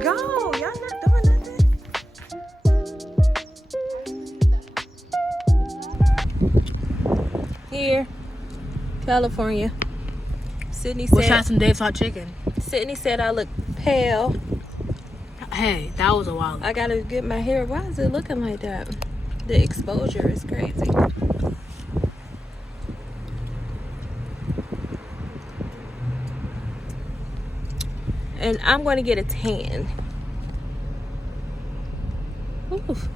Go. Y'all not doing nothing. Here, California. Sydney We'll try said. some Dave's hot chicken. Sydney said I look pale. Hey, that was a while ago. I gotta get my hair. Why is it looking like that? The exposure is crazy. And I'm going to get a tan. Oof.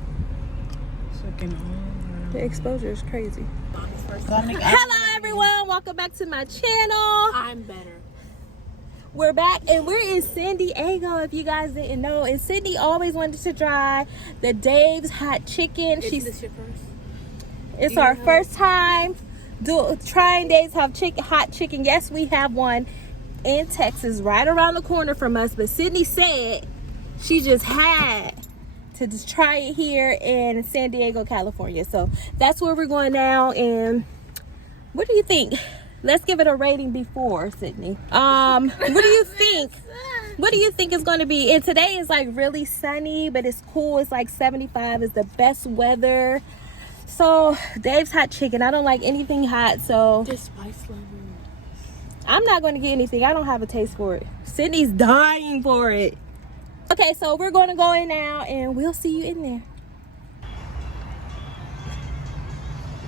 The exposure is crazy. Hello everyone, welcome back to my channel. I'm better. We're back and we're in San Diego, if you guys didn't know. And Sydney always wanted to try the Dave's hot chicken. Is this your first? It's our first time trying Dave's hot chicken. Yes, we have one in Texas right around the corner from us, but Sydney said she just had to just try it here in San Diego, California. So that's where we're going now. And what do you think? Let's give it a rating before, Sydney. What do you think? What do you think is going to be? And today is like really sunny, but it's cool. It's like 75 is the best weather. So Dave's hot chicken. I don't like anything hot, so This spice level. I'm not going to get anything. I don't have a taste for it. Sydney's dying for it. Okay, so we're going to go in now, and we'll see you in there.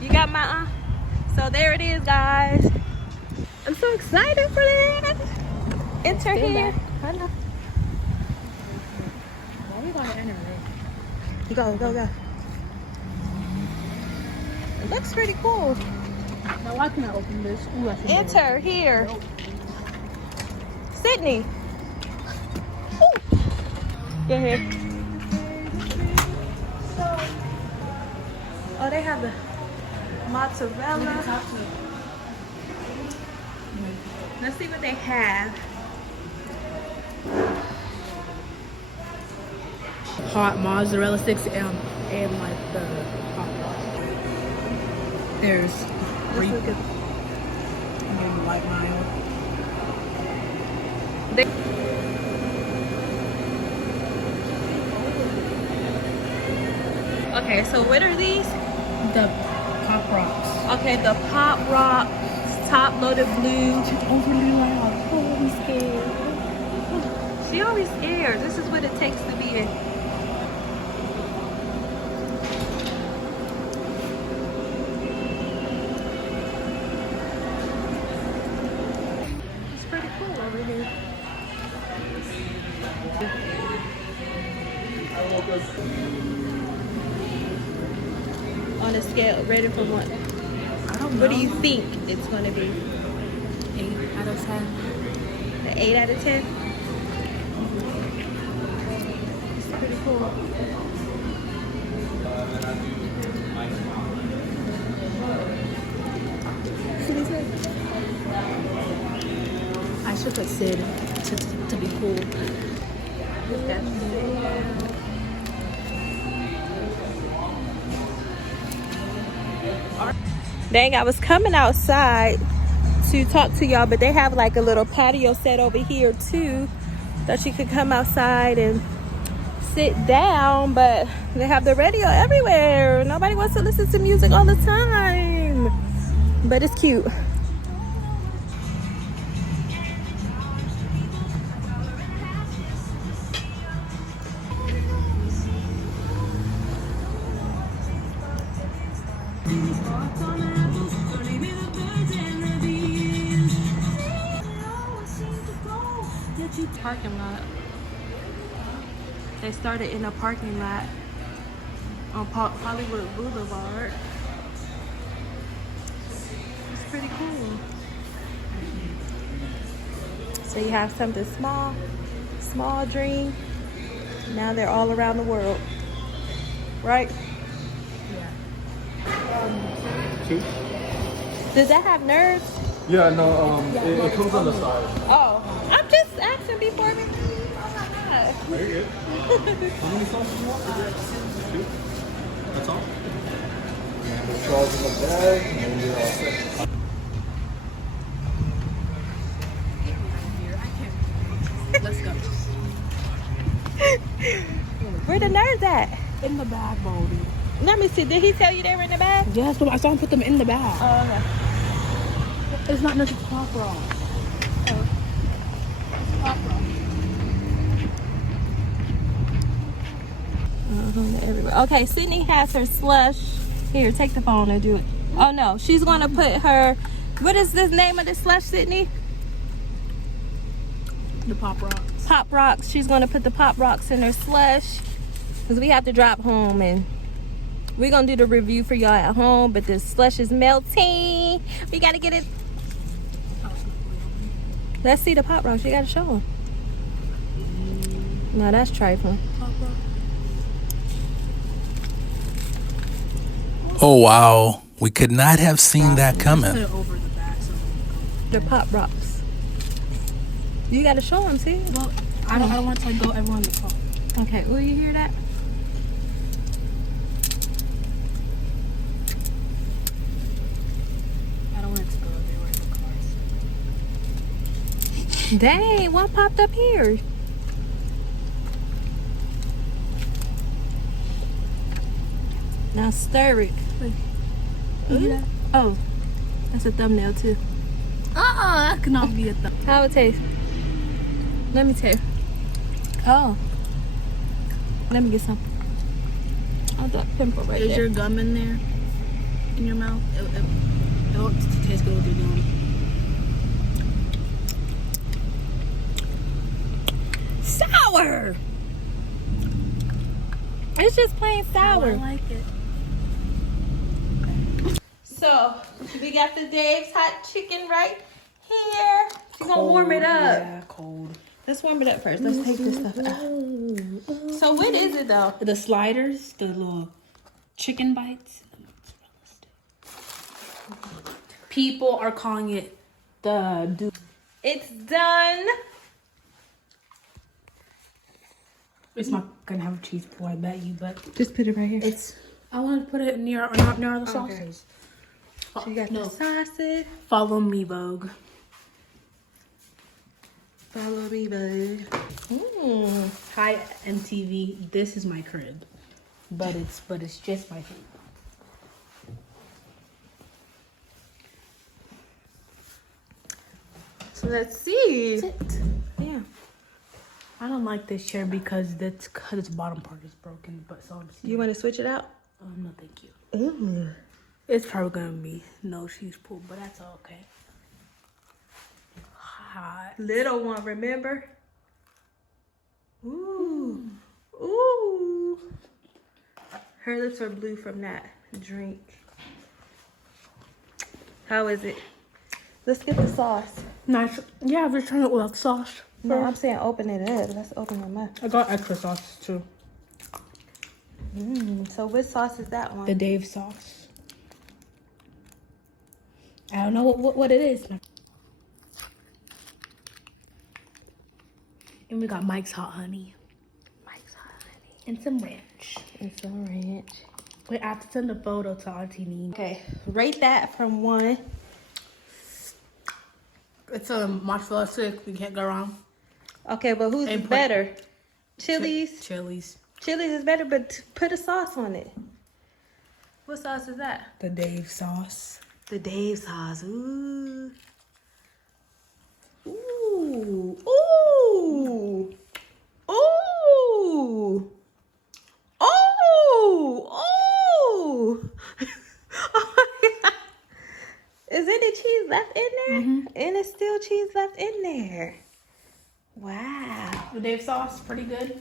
You got my So there it is, guys. I'm so excited for that. Enter here. I know. Why are we going to enter it? Go. It looks pretty cool. Now why can't I open this? Ooh, I see Enter here. Sydney. Ooh. Get here. Oh, they have the mozzarella. Let's see what they have. hot mozzarella sticks and like the hot dog. There's three. And white mayo. Okay, so what are these? The Pop Rocks. Okay, the Pop Rocks top loaded blue. She's overly loud. Oh, I'm scared. She always scared. This is what it takes to be a... It's pretty cool over here. On a scale, rated from what? I don't know. What do you think it's going to be? 8 out of 10. An 8 out of 10? It's pretty cool. I should put Sid to be cool. Dang, I was coming outside to talk to y'all, but they have like a little patio set over here too that you could come outside and sit down, but they have the radio everywhere. Nobody wants to listen to music all the time, but it's cute. Parking lot. They started in a parking lot on Hollywood Boulevard. It's pretty cool. So you have something small dream. Now they're all around the world, right? Yeah. 2? Does that have nerves? Yeah, no, it comes on the side. Oh, I'm just asking before we leave. Oh my god. Very good. How many sauces do you want? 2? That's all? And the straws in the bag, and you're all set. Let's go. Where the nerds at? In the bag, Baldy. Let me see. Did he tell you they were in the bag? Yes, but I saw him put them in the bag. Oh, okay. It's not nothing pop rock. Pop rock. Everywhere. Okay, Sydney has her slush. Here, take the phone and do it. Oh no, she's gonna put her. What is the name of the slush, Sydney? The pop rocks. Pop rocks. She's gonna put the pop rocks in her slush because we have to drop home and we're gonna do the review for y'all at home. But the slush is melting. We gotta get it. Let's see the pop rocks. You gotta show them. No, that's trifling. Pop rock. Oh, wow. We could not have seen that coming. Put it over the back. So. The pop rocks. You gotta show them, see? Well, I don't want to go everyone the phone. Okay, will you hear that? I don't want it to go everywhere in the cars. Dang, what popped up here? Now stir it. You hear that? Oh, that's a thumbnail too. That cannot be a thumb. How it taste? Let me taste. Oh, let me get some. Oh, that pimple right Is there. your gum in there? In your mouth? It'll taste good with your gum. Sour. It's just plain I sour. like it. So we got the Dave's hot chicken right here. We're gonna warm it up. Yeah, cold. Let's warm it up first. Let's take this stuff out. So what is it though? The sliders, the little chicken bites. People are calling it the It's done. It's not gonna have a cheese pool, I bet you, but Just put it right here. it's. I want to put it near the sauces. So you got the sausage. Follow me, Vogue. Follow me, bud. Mmm. Hi MTV. This is my crib, but it's just my crib. So let's see. Sit. Yeah. I don't like this chair because its bottom part is broken. But so I'm just. You want to switch it out? No, thank you. Ooh. It's probably gonna be no cheese pool, but that's okay. Hot. Little one, remember? Ooh. Ooh. Her lips are blue from that drink. How is it? Let's get the sauce. Nice. Yeah, we're trying it without sauce. No, I'm saying open it up. Let's open your mouth. I got extra sauce too. So what sauce is that one? The Dave sauce. I don't know what it is. And we got Mike's Hot Honey. Mike's hot honey. And some ranch. And some ranch. Wait, I have to send a photo to Auntie Nene. Okay, rate that from 1. It's a mozzarella stick. We can't go wrong. Okay, but who's And put- better? Chili's? Chili's. Chili's is better, but put a sauce on it. What sauce is that? The Dave sauce. The Dave sauce. Ooh. Ooh. Ooh. Ooh. Oh. Oh. Oh my God. Is any cheese left in there? And it's still cheese left in there. Wow. The Dave sauce, pretty good.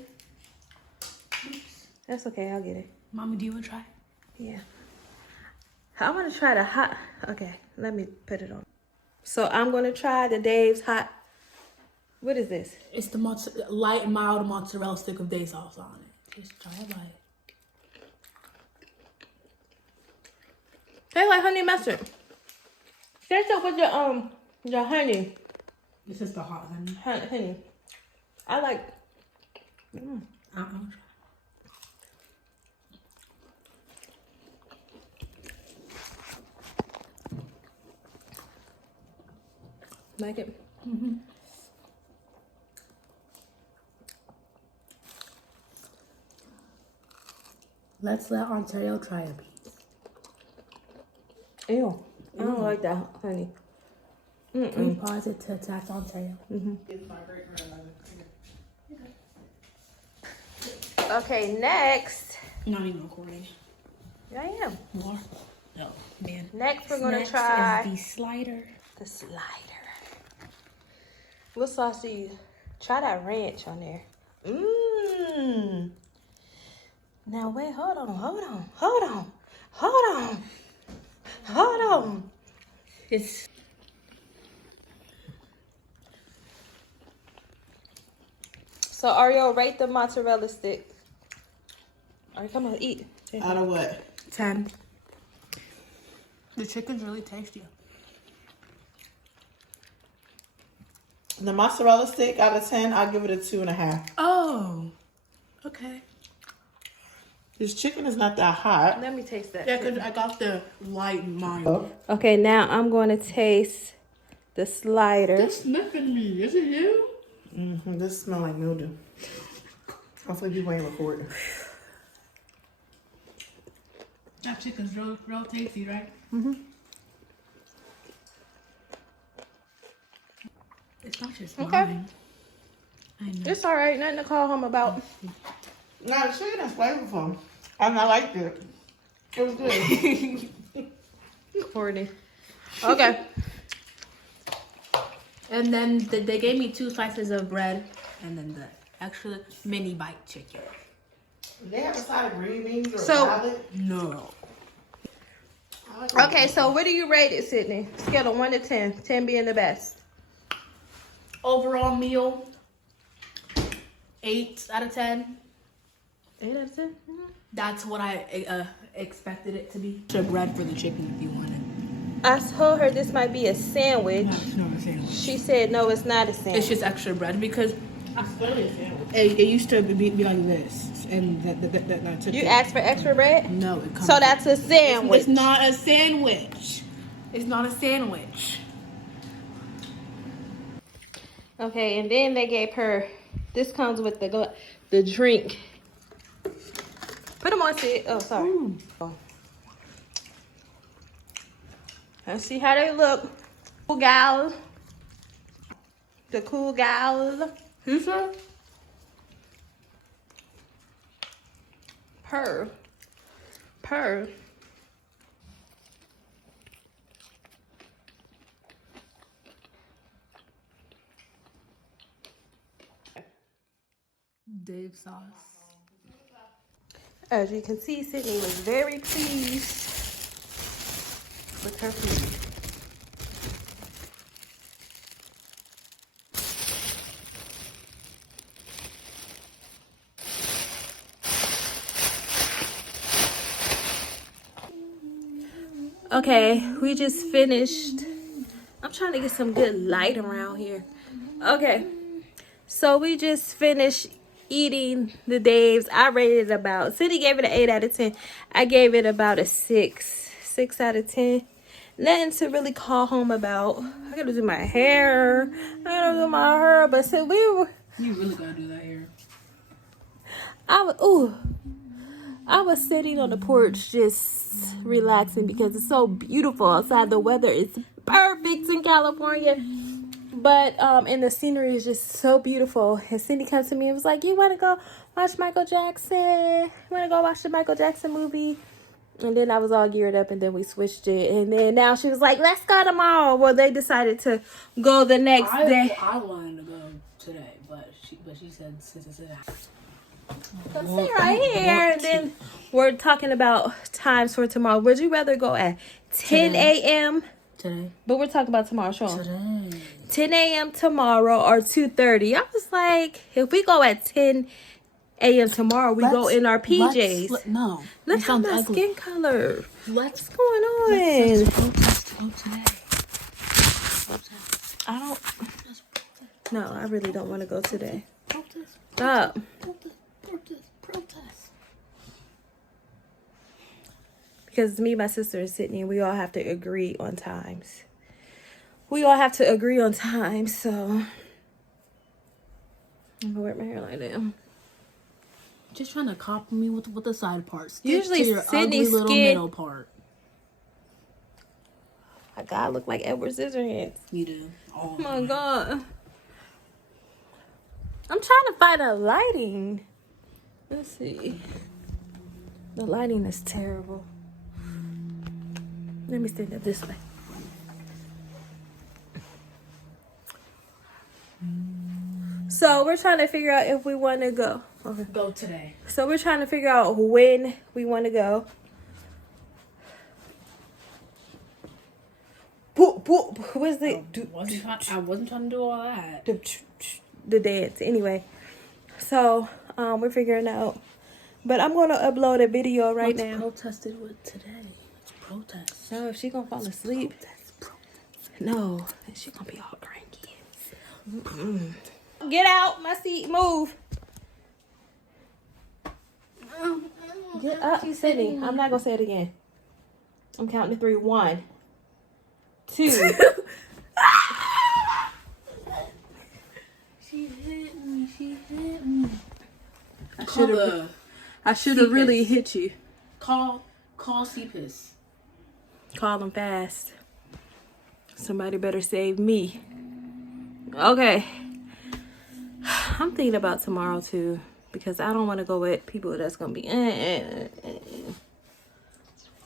That's okay. I'll get it. Mommy, do you want to try? Yeah. I want to try the hot. Okay, let me put it on. So I'm going to try the Dave's hot. What is this? It's the light, mild mozzarella stick with Dave sauce on it. Just try it by it. Tastes like honey mustard. Tastes up with the honey. This is the hot honey. Honey. I like. I'll try. Like it. Let's let Ontario try a piece. Ew. I don't like that, honey. Can you pause it to tax Ontario? Okay, next. Not even recording. Yeah, I am. More? No, man. Next, we're gonna Next try is the slider. the slider. What sauce do you try? That ranch on there. Mmm. Now wait, hold on. It's So Ario, rate the mozzarella stick. All right, come on, eat. Out of what? 10. The chicken's really tasty. The mozzarella stick out of 10, I'll give it a 2.5. Oh, okay. This chicken is not that hot. Let me taste that. Yeah, because I got the light mild. Okay, now I'm going to taste the slider. Sniffing me, is it you? Mm-hmm. This smells like mildew. Hopefully people ain't recording. That chicken's real tasty, right? Mm-hmm. It's not just Okay. mine. I know. It's all right. Nothing to call home about. No, the chicken is flavorful. And I liked it. It was good. Courtney. Okay. And then they gave me 2 slices of bread and then the extra mini bite chicken. They have a side of green beans or So- salad. No. Okay, so what do you rate it, Sydney? Scale of 1 to 10. 10 being the best. Overall meal, 8 out of 10. 8 out of 10? That's what I expected it to be. Extra bread for the chicken if you wanted. I told her this might be a sandwich. It's not a sandwich. She said no, it's not a sandwich. It's just extra bread because It's clearly a sandwich. it used to be like this, and that I took You it. asked for extra bread? No, it comes. So that's a sandwich. It's not a sandwich. It's not a sandwich. Okay, and then they gave her, this comes with the drink. Put them on, Sid. Oh, sorry. Oh. Let's see how they look. Cool gal. The cool gal. You sure? Purr. Dave sauce. As you can see, Sydney was very pleased with her food. Okay, we just finished. I'm trying to get some good light around here. Okay, so we just finished eating the Daves. I rated it about, Cindy gave it an 8 out of 10. I gave it about a 6 out of 10. Nothing to really call home about. I gotta do my hair. But since we were, You really gotta do that here. I was sitting on the porch just relaxing because it's so beautiful outside. The weather is perfect in California. But and the scenery is just so beautiful. And Cindy comes to me and was like, you want to go watch Michael Jackson? You want to go watch the Michael Jackson movie? And then I was all geared up and then we switched it. And then now she was like, let's go tomorrow. Well, they decided to go the next day. I wanted to go today, but she said since it's Let's sit right here. And then we're talking about times for tomorrow. Would you rather go at 10 a.m.? today. But we're talking about tomorrow, Sean. Today. 10 a.m. tomorrow or 2:30. I was like, if we go at 10 a.m. tomorrow, we go in our PJs. No. Look how my skin color. What's going on? I don't. No, I really don't want to go today. Stop. Protest. Because me, my sister, and Sydney, we all have to agree on times. So I'm gonna wear my hair like that. Just trying to copy me with the side parts. Stick Usually to your Sydney's ugly little skin- middle part. My God, I look like Edward Scissorhands. You do. Oh Oh my God. I'm trying to find a lighting. Let's see. The lighting is terrible. Let me stand up this way. So we're trying to figure out if we want to go. Okay. Go today. So we're trying to figure out when we want to go. What's the I wasn't trying to do all that. the dance anyway? So we're figuring out. But I'm gonna upload a video right What's now. protested with today? It's protest. No, if she gonna fall asleep. No, she gonna be all cranky. Get out my seat. Move. Get up, Sydney. I'm not gonna say it again. I'm counting to 3. 1, 2. She hit me. She hit me. I should have really hit you. Call CPIS. Call them fast. Somebody better save me. Okay. I'm thinking about tomorrow too, because I don't want to go with people that's gonna be.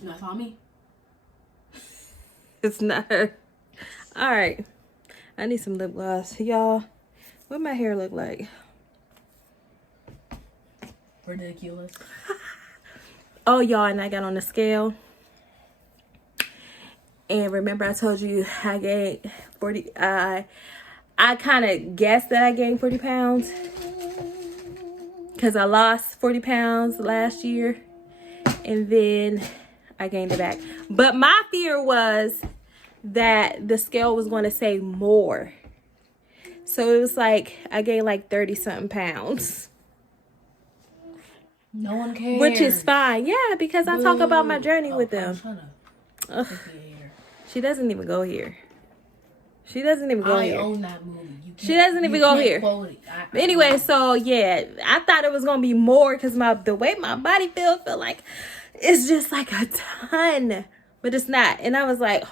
That's on me. It's not her. All right. I need some lip gloss, y'all. What my hair look like? Ridiculous. Oh, y'all, and I got on the scale. And remember I told you I gained 40. I kind of guessed that I gained 40 pounds. Because I lost 40 pounds last year. And then I gained it back. But my fear was that the scale was going to say more. So it was like I gained like 30 something pounds. No one cares. Which is fine. Yeah, because I talk about my journey with them. Ugh. She doesn't even go here. She doesn't even go I here. own that movie. She doesn't even go here. Anyway, so yeah, I thought it was gonna be more because the way my body feel like it's just like a ton, but it's not. And I was like,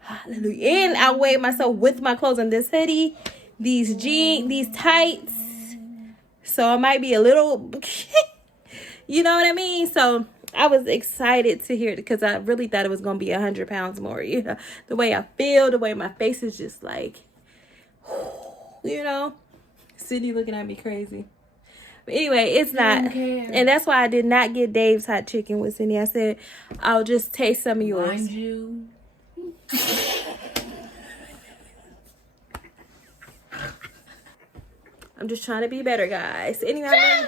hallelujah. And I weighed myself with my clothes on, this hoodie, these jeans, these tights. So I might be a little, you know what I mean? So I was excited to hear it because I really thought it was going to be 100 pounds more. You know, the way I feel, the way my face is just like, you know, Sydney looking at me crazy. But anyway, it's not. And that's why I did not get Dave's hot chicken with Sydney. I said, I'll just taste some of yours. Mind you. I'm just trying to be better, guys. Anyway, I'm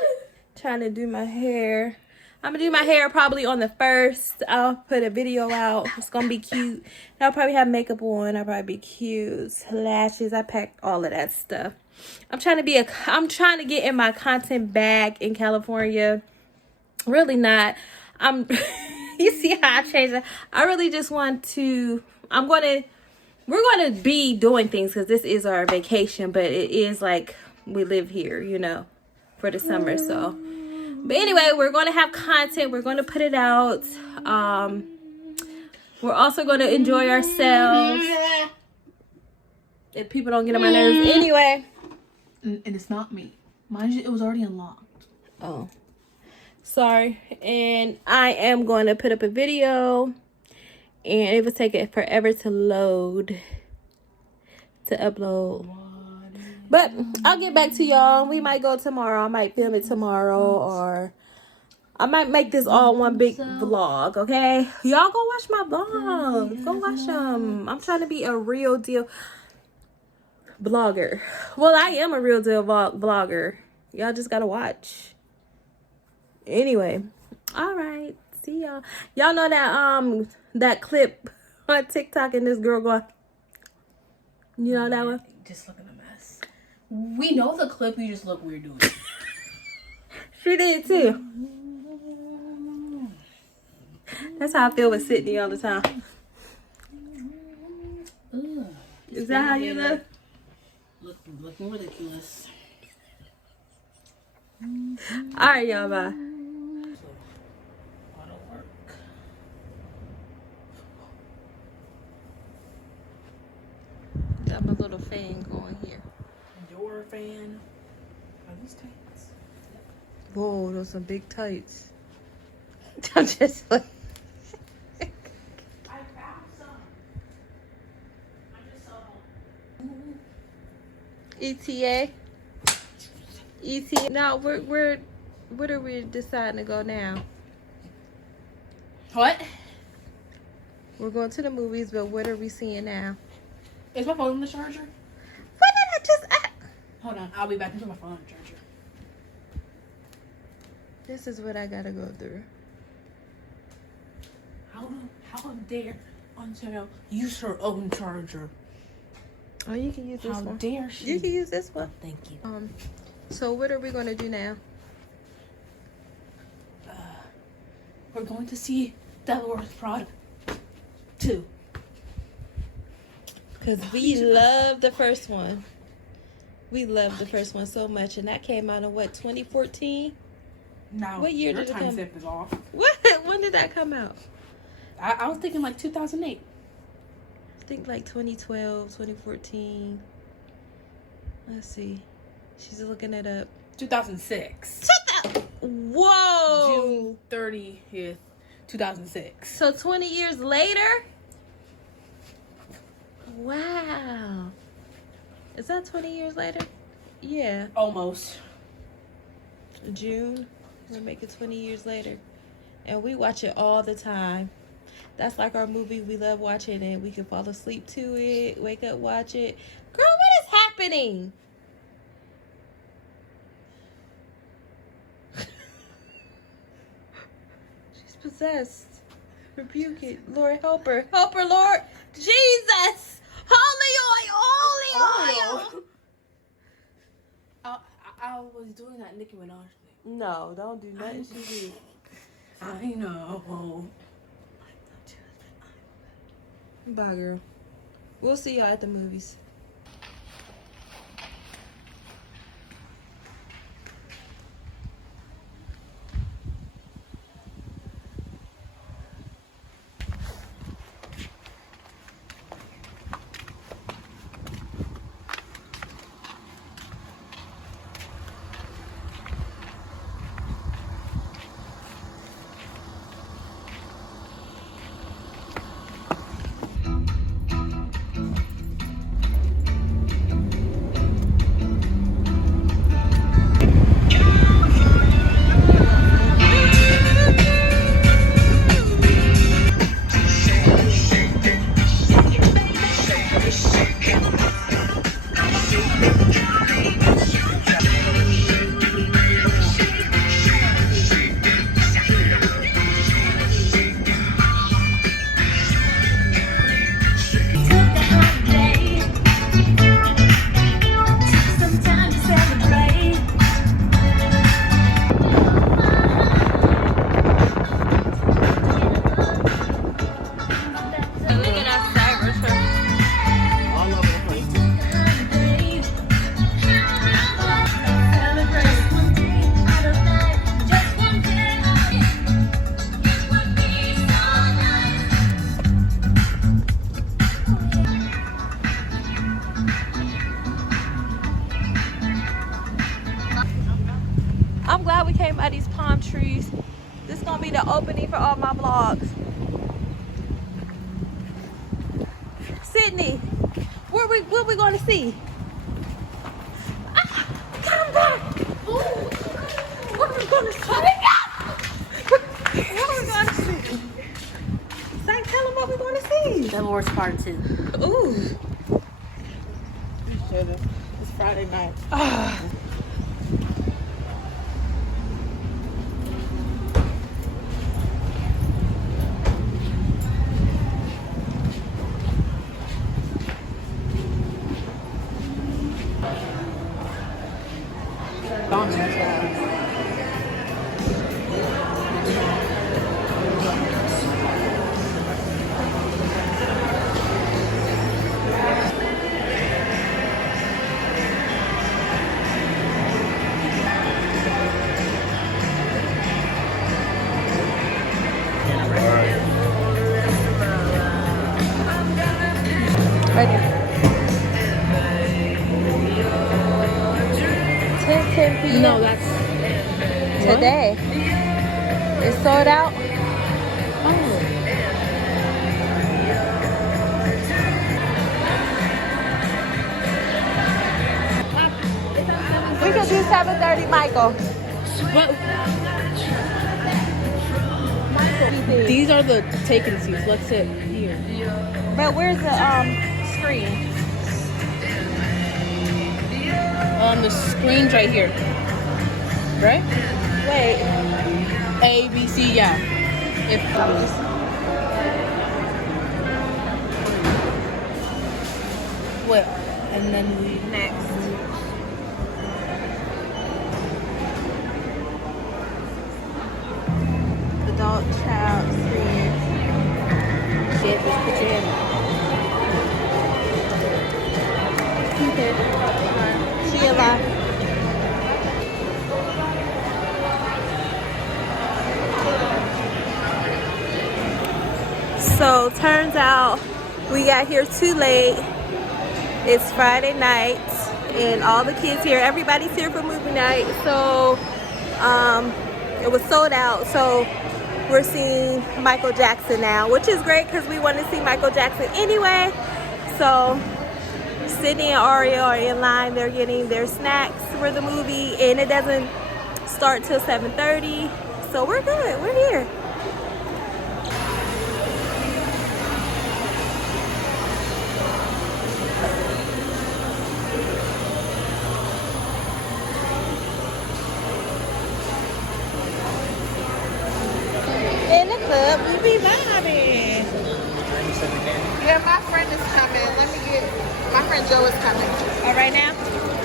trying to do my hair. I'm gonna do my hair probably on the 1st. I'll put a video out. It's gonna be cute. I'll probably have makeup on. I'll probably be cute. Lashes. I packed all of that stuff. I'm trying to get in my content bag in California. Really not. You see how I changed it? I really just want to. We're gonna be doing things because this is our vacation, but it is like we live here, you know, for the summer. So, but anyway, we're going to have content. We're going to put it out. We're also going to enjoy ourselves. If people don't get on my nerves anyway. And it's not me. Mind you, it was already unlocked. Oh, sorry. And I am going to put up a video. And it was taking forever to load, to upload. But I'll get back to y'all. We might go tomorrow. I might film it tomorrow. Or I might make this all one big vlog, okay? Y'all go watch my vlogs. Go watch them. I'm trying to be a real deal vlogger. Well, I am a real deal vlogger. Y'all just gotta watch. Anyway. All right. See y'all. Y'all know that clip on TikTok and this girl going, you know that one? Just look at a mess. We know the clip, you just look weird doing it. She did too. That's how I feel with Sydney all the time. Ugh. Is that how you look? Looking ridiculous. All right, y'all. Bye. Auto work. Got my little fan going here. Your fan. Are these tights? Whoa, those some big tights. I'm just like. I found some. I just saw them. ETA. ETA. Now, where are we deciding to go now? What? We're going to the movies, but what are we seeing now? Is my phone on the charger? What did I just? Hold on, I'll be back into my phone on the charger. This is what I gotta go through. How dare Ontario use her own charger? Oh, you can use this How one. dare she? You can use this one. Thank you. So what are we gonna do now? We're going to see Devil Wears Prada 2. Because we love the first one. We love the first one so much, and that came out in what, 2014? Now, What year your did it time come? step is off. What? When did that come out? I was thinking like 2008. I think like 2012, 2014. Let's see. She's looking it up. 2006. Shut up! Whoa! June 30th, 2006. So 20 years later? Wow. Is that 20 years later? Yeah. Almost. June. We're making 20 years later. And we watch it all the time. That's like our movie. We love watching it. We can fall asleep to it, wake up, watch it. Girl, what is happening? She's possessed. Rebuke it. Lord, help her. Help her, Lord. Jesus. Holy oil. Holy oil. I was doing that Nicki Minaj thing. No, don't do nothing she did. I know. Bye, girl. We'll see y'all at the movies. I'm glad we came by these palm trees. This is gonna be the opening for all my vlogs. Sydney, what we gonna see? Ah, come back! Ooh. What are we gonna see? What are we gonna see? Zach, tell them what we're gonna see. Devil Wears Prada 2. Ooh. It's Friday night. today. It's sold out. We can do 7:30, Michael. These are the taken seats. Let's sit here. But where's the screen? The screen's right here. Right? Wait. A, B, C, yeah. If well, and then we Next. Adult child screen. Shit, just put your head. Okay. She alive. So turns out we got here too late. It's Friday night and all the kids here, everybody's here for movie night. So it was sold out. So we're seeing Michael Jackson now, which is great because we want to see Michael Jackson anyway. So Sydney and Aria are in line. They're getting their snacks for the movie and it doesn't start till 7:30. So we're good, we're here. In the club, we be vibing. Yeah, my friend is coming. My friend Joe is coming. All right now?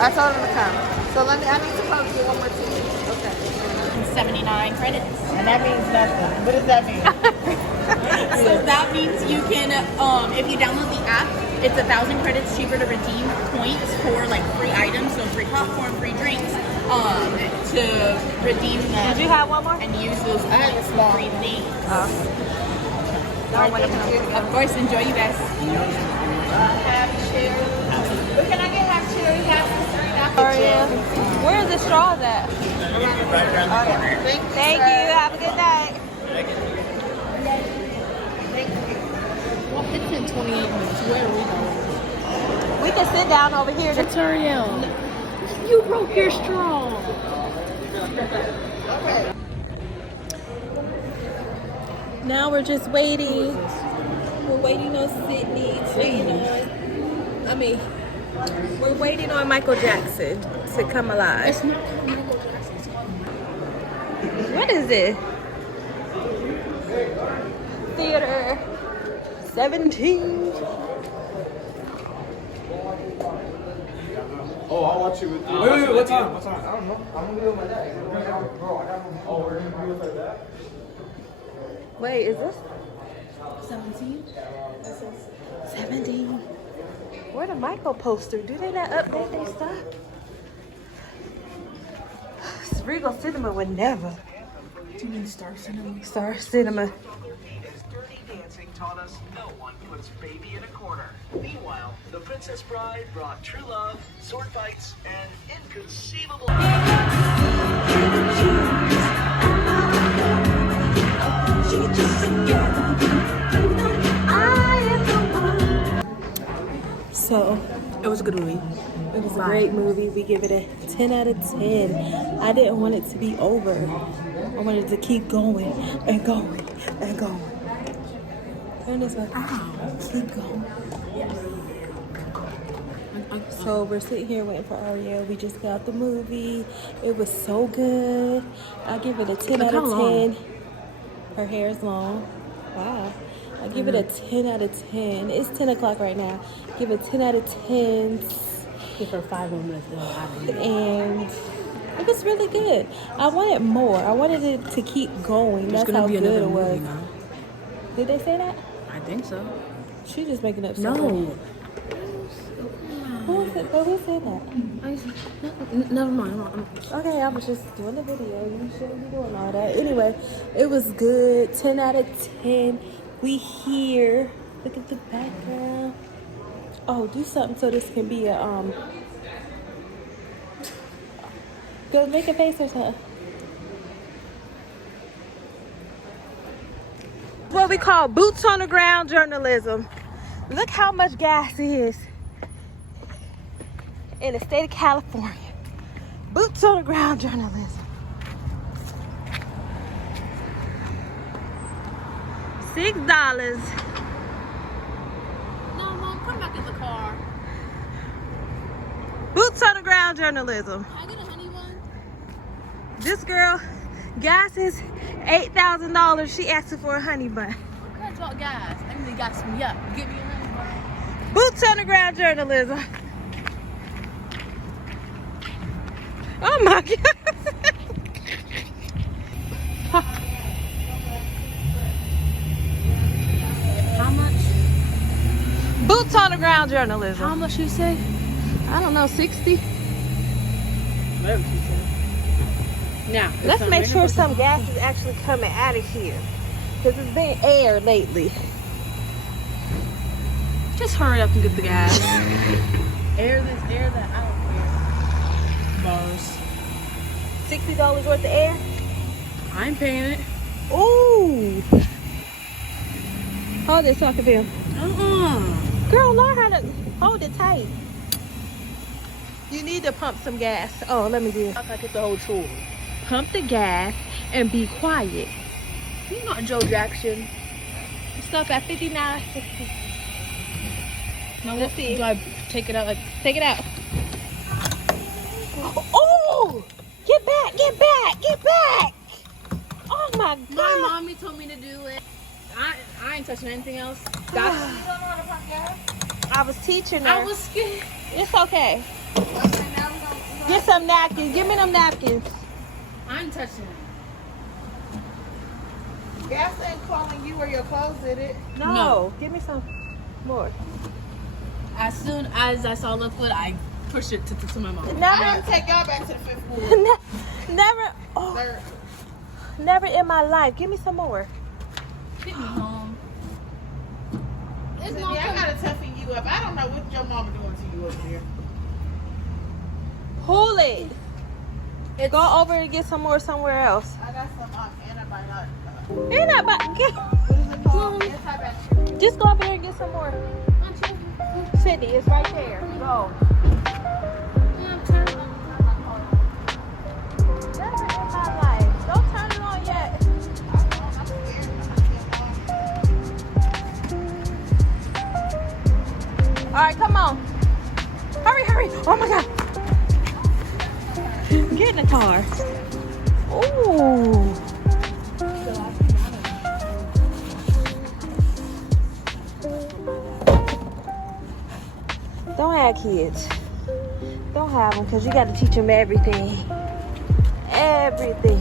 I told him to come. So I need to post you one more ticket. Okay. 79 credits. And that means nothing. What does that mean? So that means you can, if you download the app, it's 1,000 credits cheaper to redeem points for like free items, so free popcorn, free drinks, to redeem them. Did you have one more? And use those points for free things. Of course, enjoy you guys. Half cherry. But can I get half cherry, half green apple? Where's the straws at? Right around the corner. Thank you. Have a good night. well, it's been 28 minutes. Where are we going? We can sit down over here. Ariel, you broke your straw. Now we're just waiting. We're waiting on Sydney. We're waiting on Michael Jackson to come alive. It's not Michael Jackson's. What is it? Theater 17. Oh, I'll watch you with you. Wait, what time? What time? I don't know. I'm gonna be with my dad. Oh, we're gonna be with our dad? Wait, is this 17? 17? Where the Michael poster? Do they not update their stuff? Regal Cinema would never. Do you mean Star Cinema? Star Cinema. Dirty Dancing taught us no one puts baby in a corner. Meanwhile, The Princess Bride brought true love, sword fights, and inconceivable... So, It was a good movie. it was a great movie. We give it a 10 out of 10. I didn't want it to be over. I wanted to keep going and going and going. Turn this way. Keep going. So we're sitting here waiting for Ariel. We just got the movie. It was so good. I give it a 10 out of 10. Her hair is long. Wow. I give it a 10 out of 10. It's 10 o'clock right now. Give it 10 out of 10. Give her 5 more minutes. And it was really good. I wanted more. I wanted it to keep going. That's how good it was. Now. Did they say that? I think so. She just making up stuff. No. Who said that? Never mind. Okay, I was just doing the video. You shouldn't be doing all that. Anyway, it was good. 10 out of 10. We here. Look at the background. Oh, do something so this can be a go make a face or something. what we call boots on the ground journalism. Look how much gas is in the state of California. Boots on the ground journalism. $6. No, Mom, come back in the car. Boots on the ground journalism. Can I get a honey one? This girl, gas is $8,000. She asking for a honey bun. That's about gas. I need to gas me up. Give me a honey bun. Boots on the ground journalism. Oh my God. How much? Boots on the ground journalism. How much you say? I don't know, 60. Whatever she said. Now, Let's make sure some gas is actually coming out of here. Because it's been air lately. just hurry up and get the gas. Air this, air that. I don't care. Bars. $60 worth of air? I ain't paying it. Ooh. Hold it so I can feel. Girl, learn how to hold it tight. You need to pump some gas. Oh, let me do it. I gotta get the whole tool. Pump the gas and be quiet. You not Joe Jackson. Stop at 59.60. Now Let's see. do I take it out? Like, Take it out. Oh! Get back! Get back! Get back! Oh my God! my mommy told me to do it. I ain't touching anything else. That's, I was teaching her. I was scared. It's okay. Get some napkins. Give me them napkins. I ain't touching it. Gas ain't calling you or your clothes, did it? No. Give me some more. As soon as I saw liquid, I pushed it to my mom. I'm Never, gonna take y'all back to the fifth floor. never, oh, Third. never in my life. Give me some more. Take me home. It's Cindy, not I coming. gotta toughen you up. I don't know what your mama doing to you over there. Pull it. Go over and get some more somewhere else. I got some antibiotics. Ain't that about What is it called? Antibacterial. Just go over there and get some more. Sydney, it's right there. Go. Never in my life. Don't turn it on yet. All right, come on. Hurry, hurry. Oh my God. Get in the car. Ooh. Don't have kids. Don't have them because you got to teach them everything. Everything.